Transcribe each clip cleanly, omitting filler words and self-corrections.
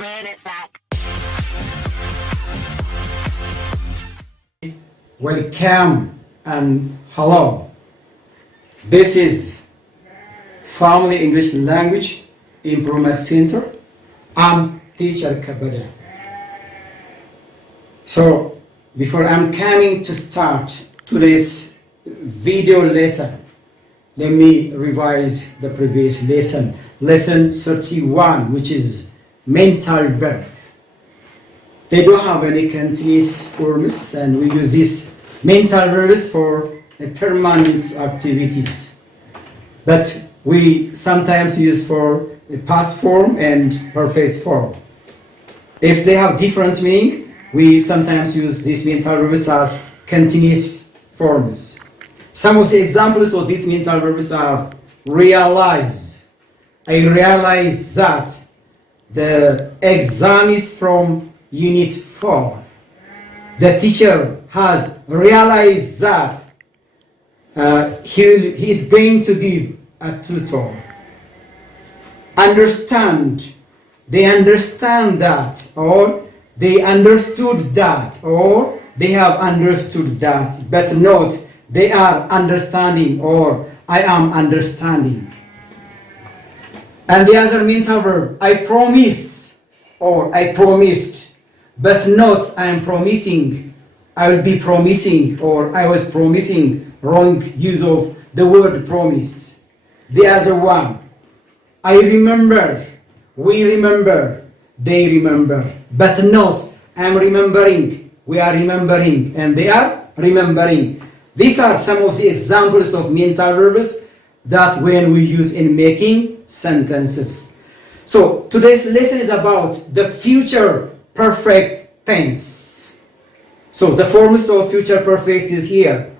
Run it back. Welcome and hello. This is Family English Language Improvement Center. I'm teacher Kabada. So before I'm coming to start today's video lesson, let me revise the previous lesson. Lesson 31, which is mental verb. They don't have any continuous forms, and we use these mental verbs for permanent activities. But we sometimes use for a past form and perfect form. If they have different meaning, we sometimes use these mental verbs as continuous forms. Some of the examples of these mental verbs are realize. I realize that the exam is from Unit 4. The teacher has realized that he is going to give a tutor. Understand. They understand that, or they understood that, or they have understood that, but not they are understanding or I am understanding. And the other mental verb, I promise or I promised, but not I am promising, I will be promising or I was promising. Wrong use of the word promise. The other one, I remember, we remember, they remember, but not I am remembering, we are remembering, and they are remembering. These are some of the examples of mental verbs that when we use in making sentences. So today's lesson is about the future perfect tense. So the forms of future perfect is here.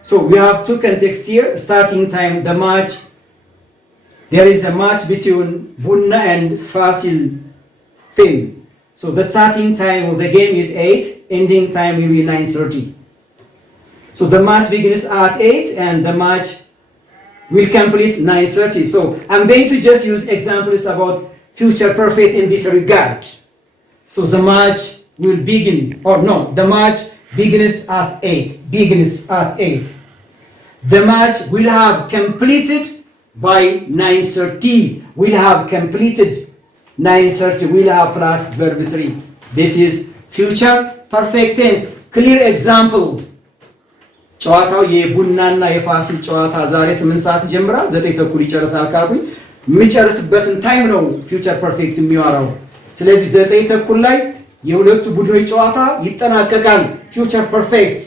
So we have two contexts here. Starting time, the match. There is a match between Bunna and Fasil thing. So the starting time of the game is 8, ending time will be 9:30. So the match begins at 8 and the match will complete 9:30. So I'm going to just use examples about future perfect in this regard. So the match will begin, or no, the match begins at 8. Begins at 8. The match will have completed by 9:30. Will have completed 9:30. Will have plus verb 3. This is future perfect tense. Clear example. ጨዋታው የቡናና የፋሲል ጨዋታ ዛሬ 8 ሰዓት ጀምራ 9 ተኩል ይጨርሳል ካልኩኝ የሚጨርስበትን ታይም ነው ፊውቸር ፐርፌክት የሚያወራው። ስለዚህ 9 ተኩል ላይ የሁለቱ ቡድኖች ጨዋታ ይጠናቀቃል። ፊውቸር ፐርፌክት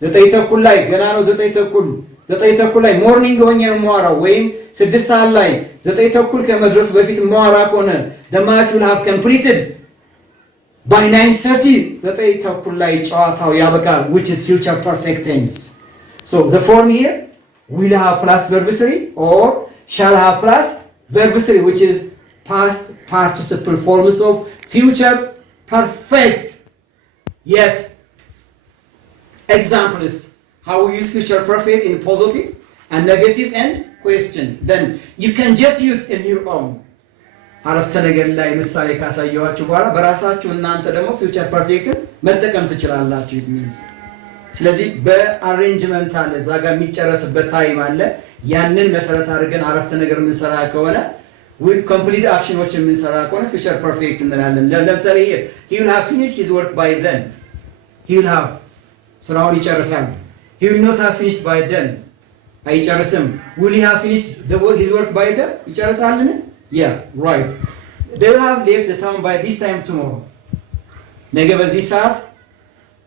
9 ተኩል ላይ ገና ነው። 9 ተኩል ላይ ሞርኒንግ ሆኜ ነው የማወራው፣ ወይም 6 ሰዓት ላይ 9 ተኩል ከመድረስ በፊት የማወራ ከሆነ the match will have completed by 9:30, 9 ተኩል ላይ ጨዋታው ያበቃል, which is future perfect tense. So the form here will have plus verb 3 or shall have plus verb 3, which is past participle forms of future perfect. Yes. Examples. How we use future perfect in positive and negative and question. Then you can just use in your own. አረፍተ ነገር ላይ ምሳሌ ካሳየዋችሁ በኋላ በራሳችሁ እናንተ ደግሞ ፊውቸር ፐርፌክትን መጠቀም ትችላላችሁ። it means ስለዚህ በአሬንጅመንት አለ፣ እዛ ጋር የሚጨረስበት ታይም አለ። ያንን መሰረት አድርገን አረፍተ ነገር የምንሰራ ከሆነ with complete actionዎች የምንሰራ ከሆነ ፊውቸር ፐርፌክት እንላለን። ለምሳሌ he will have finished his work by then. he will have ስራውን ይጨርሳል። he will not have finished by then. አይጨርስም። will he have finished his work by then? ይጨርሳልን? Yeah, right. They will have left the town by this time tomorrow. ነገ በዚህ ሰዓት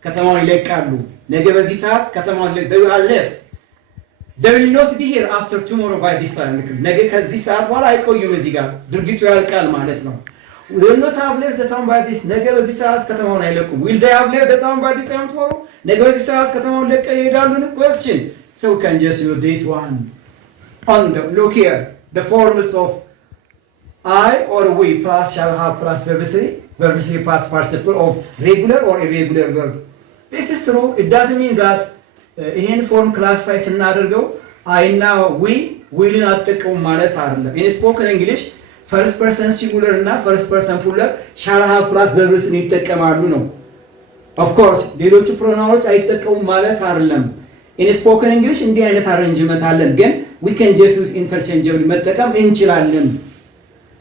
ከተማውን ይለቃሉ። ነገ በዚህ ሰዓት ከተማውን they will have left. They will not be here after tomorrow by this time. ነገ ከዚህ ሰዓት በኋላ አይቆዩም እዚህ ጋር ድርጊቱ ያልቃል ማለት ነው። They will not have left the town by this. ነገ በዚህ ሰዓት ከተማውን አይለቁም. Will they have left the town by this time tomorrow? ነገ በዚህ ሰዓት ከተማውን ለቀው ይሄዳሉን? Question. So we can just use this one. Look here. The forms of I or we plus shall have plus verb 3. Verb 3 past participle of regular or irregular verb. This is true. It doesn't mean that ይሄን ፎርም ክላሲፋይ ስናደርገው I እና we will not ጠቀሙ ማለት አይደለም። In spoken English ፈርስት ፐርሰን ሲንጉለር እና ፈርስት ፐርሰን ፕሉራል ሻል ሃቭ ፕላስ ቨርብ ስሪ ይጠቀማሉ ነው። ኦፍ ኮርስ ሌሎቹ ፕሮናውኖች አይጠቀሙም ማለት አይደለም። ኢን ስፖከን እንግሊሽ እንዲህ አይነት አሬንጅመንት አለን፣ ግን ዊ ካን ጀስት ዩዝ ኢንተርቼንጀብል መጠቀም እንችላለን።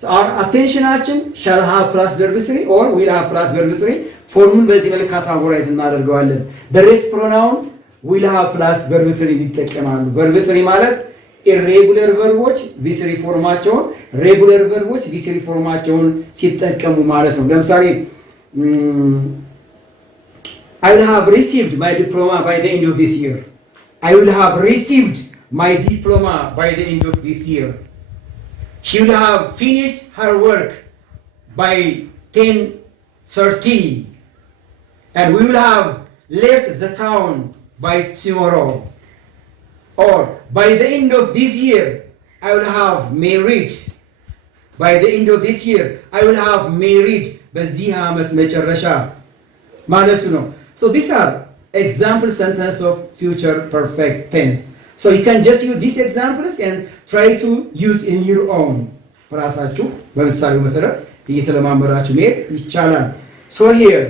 አር አቴንሽናችን ሻል ሃቭ ፕላስ ቨርብ ስሪ ኦር ዊል ሃቭ ፕላስ ቨርብ ስሪ ፎርሙን በዚህ መልክ ካታጎራይዝ እናደርገዋለን። በሬስት ፕሮናውን ዊል ሃቭ ፕላስ ቨርብ ስሪ ይጠቀማሉ። ቨርብ ስሪ ማለት ኢሬጉለር ቨርቦች ቪስሪ ፎርማቸውን ሬጉለር ቨርቦች ቪስሪ ፎርማቸውን ሲጠቀሙ ማለት ነው። ለምሳሌ I will have received my diploma by the end of this year. I will have received my diploma by the end of this year. She will have finished her work by 10:30. And we will have left the town by tomorrow. Or by the end of this year, I will have married. By the end of this year, I will have married. በዚህ ዓመት መጨረሻ ማለቱ ነው። So these are example sentence of future perfect tense. So you can just use these examples and try to use in your own. በራሳችሁ በምሳሌው መሰረት እየተለማመዳችሁ መሄድ ይቻላል። So here,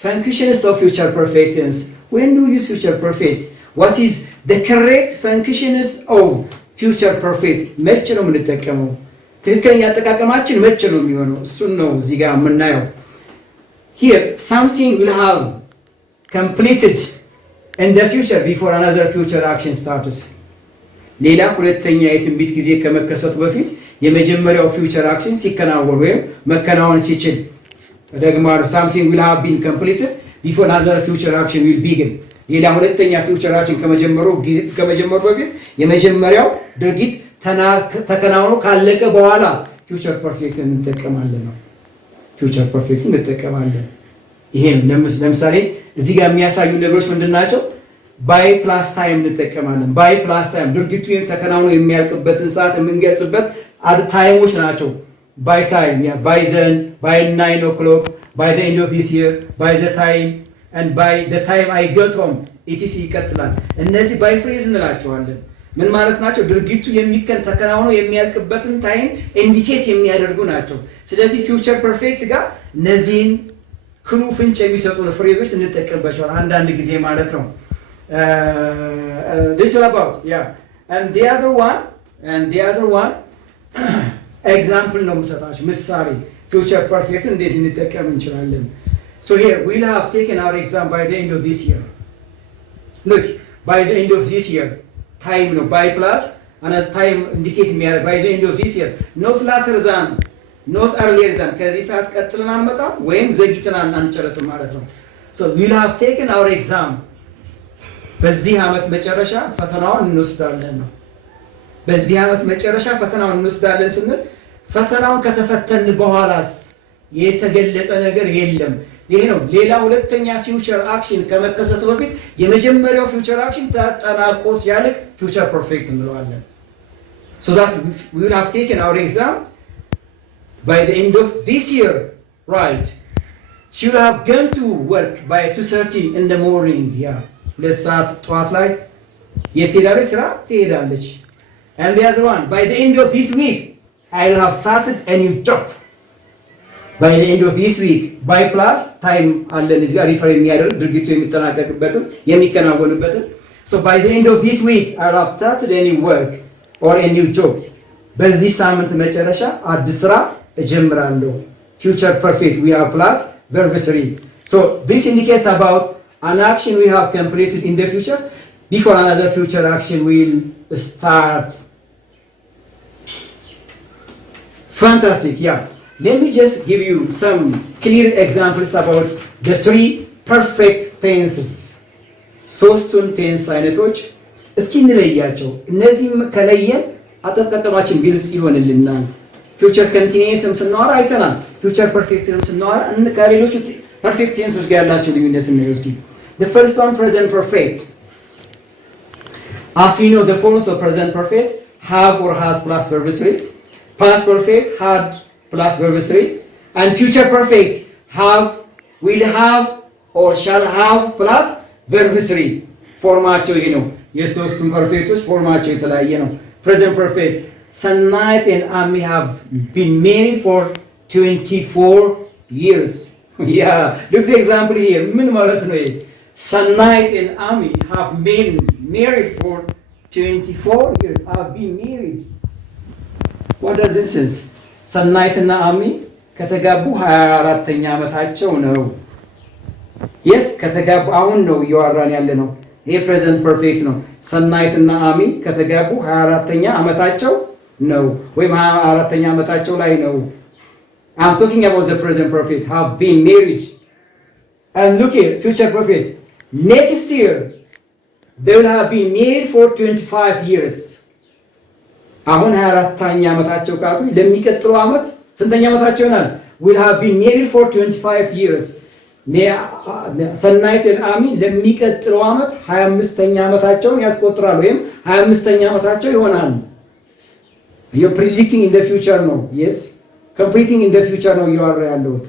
functions of future perfect tense. When do you use future perfect? What is the correct functions of future perfect? መቼ ነው የምንጠቀመው? ትክክለኛ አጠቃቀማችን መቼ ነው የሚሆነው? እሱን ነው እዚህ ጋር የምናየው። Here, something will have completed in the future before another future action starts. ሌላ ሁለተኛ የትንቢት ጊዜ ከመከሰቱ በፊት የመጀመሪያው ፊውቸር አክሽን ሲከናወን ወይም መከናወን ሲችል ደግማለሁ። something will have been completed before another future action will begin. ሌላ ሁለተኛ ፊውቸር አክሽን ከመጀመሩ በፊት የመጀመሪያው ድርጊት ተከናውኖ ካለቀ በኋላ ፊውቸር ፐርፌክትን እንጠቀማለን ነው። ፊውቸር ፐርፌክትን እንጠቀማለን። ይሄም ለምሳሌ እዚህ ጋር የሚያሳዩ ነገሮች ምንድናቸው? ባይ ፕላስ ታይም እንጠቀማለን። ባይ ፕላስ ታይም ድርጊቱ ተከናውኖ የሚያልቅበትን ሰዓት የምንገልጽበት ታይሞች ናቸው። ባይ ታይም ባይ ዘን፣ ባይ 9 o'clock፣ ባይ ዘ ኤንድ ኦፍ ዲስ ይር፣ ባይ ዘ ታይም and by the time I got home ኢቲሲ ይቀጥላል። እነዚህ ባይ ፍሬዝ እንላቸዋለን። ምን ማለት ናቸው? ድርጊቱ ተከናውኖ የሚያልቅበትን ታይም ኢንዲኬት የሚያደርጉ ናቸው። ስለዚህ ፊውቸር ፐርፌክት ጋር እነዚህን ክሉ ፍንጭ የሚሰጡ ፍሬዞች እንጠቀምባቸዋለን አንዳንድ ጊዜ ማለት ነው። this is about and the other one example ነው የምሰጣችሁ ምሳሌ ፊውቸር ፐርፌክት እንዴት እንጠቀም እንችላለን። So here we'll have taken our exam by the end of this year. Look, by the end of this year, time no by plus and as time indicate by the end of this year, not later than, not earlier than. ከዚህ ሰዓት ቀጥለን አንመጣም ወይም ዘግይተን አንጨርስም ማለት ነው። So we'll have taken our exam. በዚህ ዓመት መጨረሻ ፈተናውን እንወስዳለን ነው። በዚህ ዓመት መጨረሻ ፈተናውን እንወስዳለን ስንል ፈተናውን ከተፈተን በኋላስ የተገለጸ ነገር የለም። ይሄ ነው ሌላ ሁለተኛ ፊውቸር አክሽን ከመከሰቱ በፊት የመጀመሪያው ፊውቸር አክሽን ተጠናቆ ሲያልቅ ፊውቸር ፐርፌክት እንለዋለን። So that we will have taken our exam by the end of this year, right? She will have gone to work by 2:30 in the morning. ሁለት ሰዓት ጠዋት ላይ የትሄዳለች ስራ ትሄዳለች። And the other one, by the end of this week I will have started a new job. By the end of this week, by plus time አለን እዚህ ጋር ሪፈር የሚያደርግ ድርጊቱ የሚጠናቀቅበትን የሚከናወንበትን so by the end of this week I will have started any work or a new job. በዚህ ሳምንት መጨረሻ አዲስ ስራ እጀምራለሁ። future perfect we have plus verb 3. So this indicates about an action we have completed in the future before another future action will start. Fantastic, Let me just give you some clear examples about the three perfect tenses. ሶስቱን ቴንስ አይነቶች እስኪ እንለያቸው። እነዚህም ከለየን አጠቃቀማችን ግልጽ ይሆንልናል። ፊውቸር ኮንቲኒየስም ስናወራ አይተናል። ፊውቸር ፐርፌክትንም ስናወራ ከሌሎቹ ፐርፌክት ቴንሶች ጋር ያላቸው ልዩነት እናየው እስኪ። The first one, present perfect. As we know, the forms of present perfect have or has plus verb 3, past perfect had plus verb 3, and future perfect have, will have, or shall have plus verb 3. ፎርማቸው ይሄ ነው። የሶስቱም ፐርፌክቶች ፎርማቸው የተለያየ ነው። present perfect Sanait and Ami have been married for 24 years. Yeah, look the example here. ምን ማለት ነው? Sanait and Ami have been married for 24 years. Have been married. What does this say? Sanait እና Ami ከተጋቡ 24ኛ ዓመታቸው ነው። Yes, ከተጋቡ አሁን ነው እያወራን ያለ ነው። ይሄ ፕሬዘንት ፐርፌክት ነው። ሰናይት እና አሚ ከተጋቡ 24ኛ ዓመታቸው ነው ወይም 24ኛ ዓመታቸው ላይ ነው። I'm talking about the present perfect have been married. And look here, future perfect. Next year they will have been married for 25 years. አሁን 24ኛ ዓመታቸው ካሉ ለሚቀጥለው ዓመት ስንተኛ ዓመታቸው ይሆናል? Will have been married for 25 years. ሰናይት አሚ ለሚቀጥለው ዓመት 25ኛ ዓመታቸውን ያስቆጥራሉ ወይም 25ኛ ዓመታቸው ይሆናል። You predicting in the future ነው። Yes, completing in the future ነው እያወራ ያለሁት።